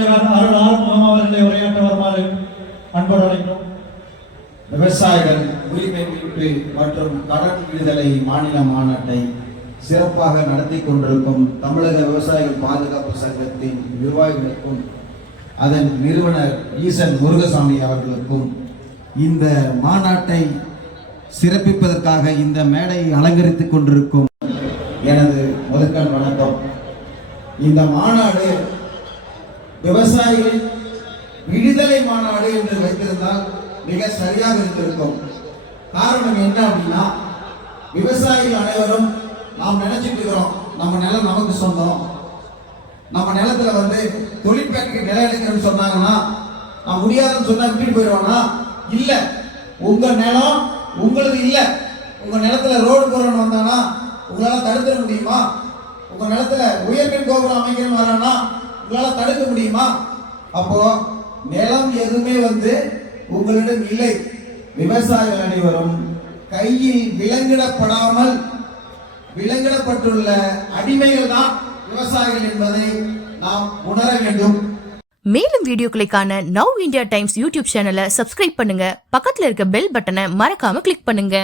தலைவர் அருள் அவர்களை உரையாற்ற வருமாறு அன்போடு அழைக்கிறோம். விவசாயிகள் உரிமை மீட்பு மற்றும் கடன் விடுதலை மாநில மாநாட்டை சிறப்பாக நடத்தி கொண்டிருக்கும் தமிழக விவசாயிகள் பாதுகாப்பு சங்கத்தின் நிர்வாகிகளுக்கும் அதன் நிறுவனர் ஈசன் முருகசாமி அவர்களுக்கும் இந்த மாநாட்டை சிறப்பிப்பதற்காக இந்த மேடையை அலங்கரித்துக் கொண்டிருக்கும் எனது முதற்கண் வணக்கம். இந்த மாநாடு விவசாயிகள் விடுதலை மாநாடு என்று வைத்திருந்தால் மிக சரியாக இருந்திருக்கும். காரணம் என்ன அப்படின்னா விவசாயிகள் அனைவரும் நாம் நினைச்சிட்டு இருக்கிறோம் நம்ம நிலம் நமக்கு சொந்தம். நம்ம நிலத்துல வந்து தொழிற்பேட்டைக்கு நிலம் எடுக்கிறேன்னு சொன்னாங்கன்னா நான் முடியாதுன்னு சொன்னா விட்டுட்டு போயிடுவானா? இல்ல. உங்க நிலம் உங்களுக்கு இல்ல. உங்க நிலத்துல ரோடு போறன்னு வந்தானா உங்களால தடுத்துட முடியுமா? உங்க நிலத்துல உயர்மின் கோபுரம் அமைக்கணும்னு வரானா? உங்களால் தடுக்க முடியுமா? அப்போ நிலம் எதுவுமே வந்து உங்களிடம் இல்லை. விவசாயிகள் அனைவரும் கையில் விலங்கிடப்படாமல் விலங்கிடப்பட்டுள்ள அடிமைகள் தான் விவசாயிகள் என்பதை நாம் உணர வேண்டும். மேலும் வீடியோக்களுக்கான நவ் இந்தியா டைம்ஸ் யூடியூப் சேனலை சப்ஸ்கிரைப் பண்ணுங்க. பக்கத்தில் இருக்க பெல் பட்டனை மறக்காம கிளிக் பண்ணுங்க.